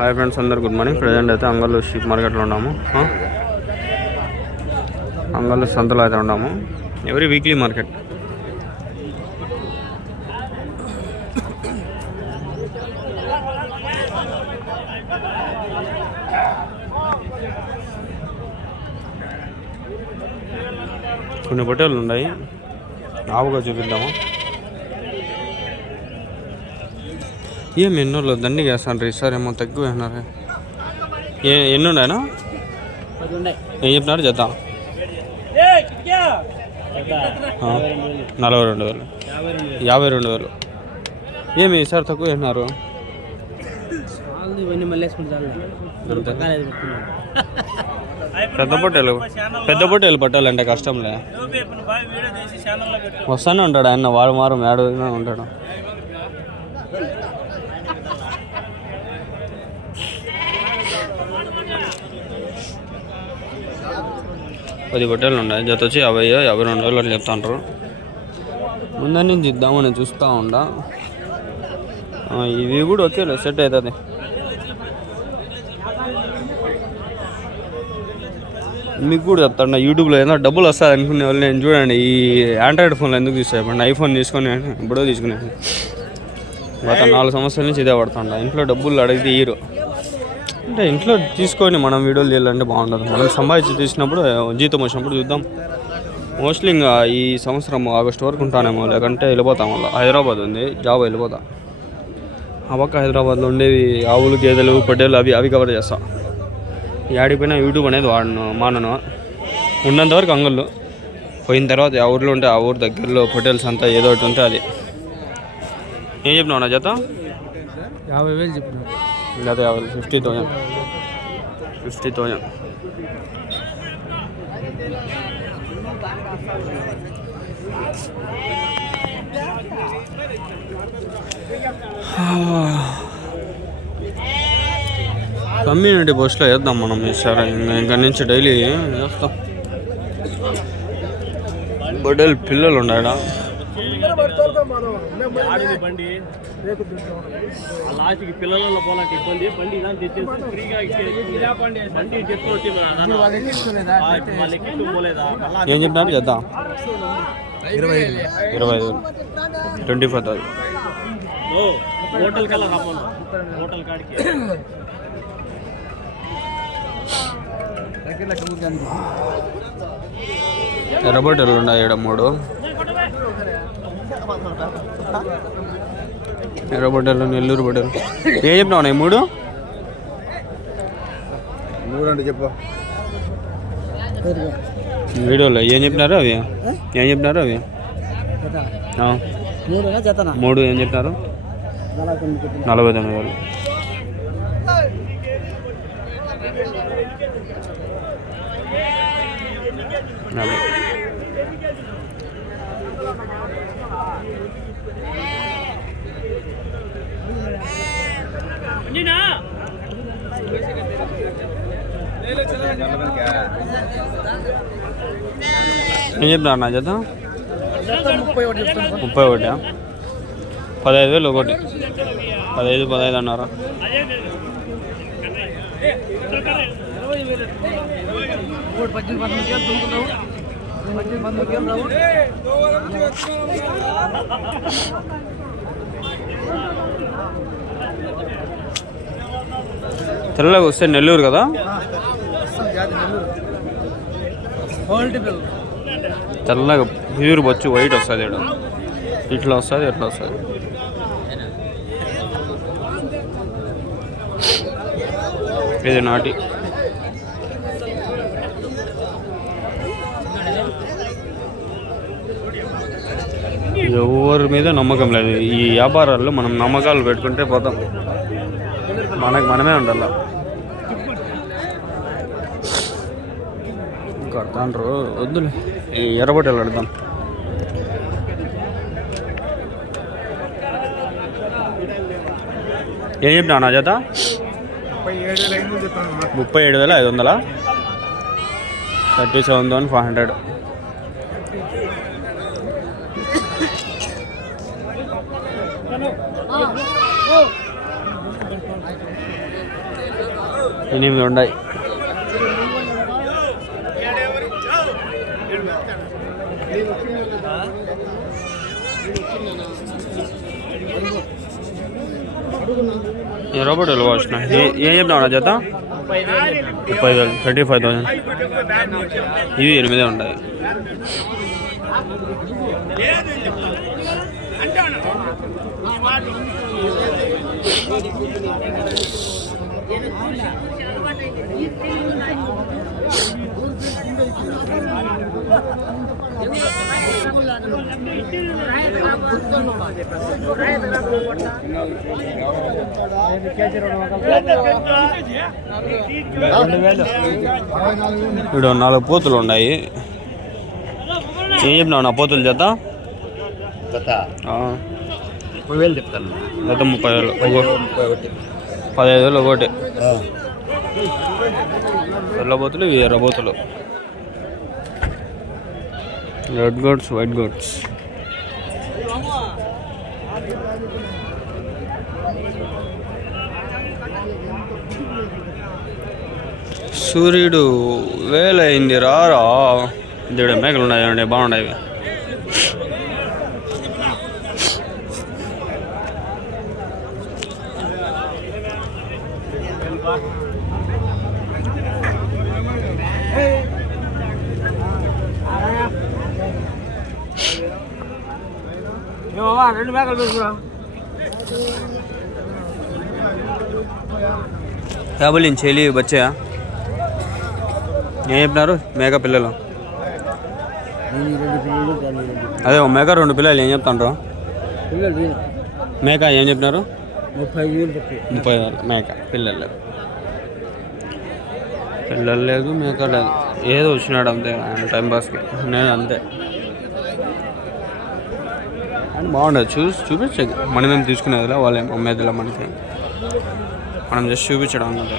Hi friends, అందరు good morning. Present అయితే అంగళ్ళు షీప్ మార్కెట్లో ఉన్నాము. అంగళ్ళు సంతలో అయితే ఉన్నాము. Every weekly market. కొన్ని పొట్టేళ్ళు ఉన్నాయి, ఆవుగా చూపిద్దాము. ఏం ఎన్నోళ్ళు దండిగా వేస్తాను ఈసారి ఏమో తక్కువ వేసినారు. ఎన్ని ఉన్నాయనా? ఏం చెప్పినారు జత? 42,000. 52,000. ఏమి ఈసారి తక్కువ వేసినారు? పెద్ద పొట్టేలు పట్టాలంటే కష్టంలే. వస్తానే ఉంటాడు ఆయన, వాడు మారం ఏడు ఉంటాడు. పది పొట్టేలు ఉన్నాయి, జత వచ్చి 52,000 అట్లా చెప్తాంటారు. ముందని నుంచి ఇద్దామని చూస్తూ ఉండా. ఇవి కూడా ఓకేలే, సెట్ అవుతుంది. మీకు కూడా చెప్తాను, యూట్యూబ్లో ఏదో డబ్బులు వస్తుంది అనుకునే వాళ్ళు నేను చూడండి, ఈ ఆండ్రాయిడ్ ఫోన్లో ఎందుకు తీసుకోండి, ఐఫోన్ తీసుకొని ఎప్పుడో తీసుకునేది. గత 4 సంవత్సరాల నుంచి ఇదే పడుతుండ. ఇంట్లో డబ్బులు అడిగితే ఇయ్యరు. అంటే ఇంట్లో తీసుకొని మనం వీడియోలు చేయాలంటే బాగుండదు. మనం సంపాదించి తీసినప్పుడు జీతం వచ్చినప్పుడు చూద్దాం. మోస్ట్లీ ఇంకా ఈ సంవత్సరం ఆగస్టు వరకు ఉంటానేమో, లేకంటే వెళ్ళిపోతాం. వల్ల హైదరాబాద్ ఉంది జాబ్, వెళ్ళిపోతా. ఆ పక్క హైదరాబాద్లో ఉండేవి ఆవులు, గేదెలు, పొట్టేలు అవి కవర్ చేస్తా. ఆడిపోయినా యూట్యూబ్ అనేది మానను. ఉన్నంతవరకు అంగళ్ళు, పోయిన తర్వాత ఆ ఊర్లో ఉంటే ఆ ఊరు దగ్గరలో పొట్టేల్స్ అంతా ఏదో ఒకటి ఉంటే అది. ఏం చెప్పినావు నా జత? 50,000 చెప్పినా. లేదా 50,000. 50,000. కమ్యూనిటీ పోస్ట్లో వేద్దాం మనం ఈసారి. ఇంకా నుంచి డైలీ వేస్తాం. బొడ్డలు పిల్లలు ఉన్నాయా? ఏం చెప్పినారు చేద్దాం? 25,000. 25,000. ఎర్రబొట్టెలు ఉన్నాయి 3. ఎర్రబొట్టెలు, నెల్లూరు బొట్టెలు. ఏం చెప్పినావు ఈ 3 అంటే చెప్పు వీడియోలో ఏం చెప్పినారు అవి? 3 ఏం చెప్పినారు? 49,000. ఏం చెప్పినారు నా జత? 31. 15,000 ఒకటి. 15 అన్నారా? తెల్లగా వస్తే నెల్లూరు కదా? తెల్లగా ప్యూర్ వచ్చి వైట్ వస్తుంది. ఇట్లా వస్తుంది, ఎట్లా వస్తుంది. ఇది నాటి. ఎవరి మీద నమ్మకం లేదు. ఈ వ్యాపారాల్లో మనం నమ్మకాలు పెట్టుకుంటే పోతాం. మనమే ఉండాల. కడతాండ్రు వద్దులే, ఈ ఎర్రబొట్టెలు అడుగుతాం. ఏం చెప్పినా నా జత? 37,500. 37,500. 8 ఉన్నాయి. రోబోట్ ఎలా వచ్చిన ఏం చెప్తావు జత 30,000 35,000 ఇవి 8 ఉంటాయి. ఇక్కడ 4 పోతులు ఉన్నాయి. ఏం చెప్పినావు నా పోతులు చేత? 30,000 చెప్తాను. మొత్తం 30,000 15,000 ఒకటి. తెల్ల పోతులు ఇవి ఎర్ర పోతులు. Red goats white goats. సూర్యుడు వేలైంది రారా. ఇక్కడ మేకలు ఉన్నాయండి, బాగున్నాయి. రెండు మేకలు తీసుకురా. కేబుల్ చెలి బచ్చా ఏం చెప్పినారు? మేక పిల్లలు అదే మేక 2 పిల్లలు ఏం చెప్తాండ్రు? మేక ఏం చెప్పినారు? 30,000 మేక పిల్లలు. పిల్లలు లేదు, మేక లేదు, ఏదో వచ్చినాడు అంతే ఆయన టైం పాస్కి. నేను అంతే. అని బాగుండదు, చూపించేది. మనం ఏం తీసుకునేదిలా, వాళ్ళేం అమ్మేదిలా మనకి. మనం జస్ట్ చూపించడం అన్నది.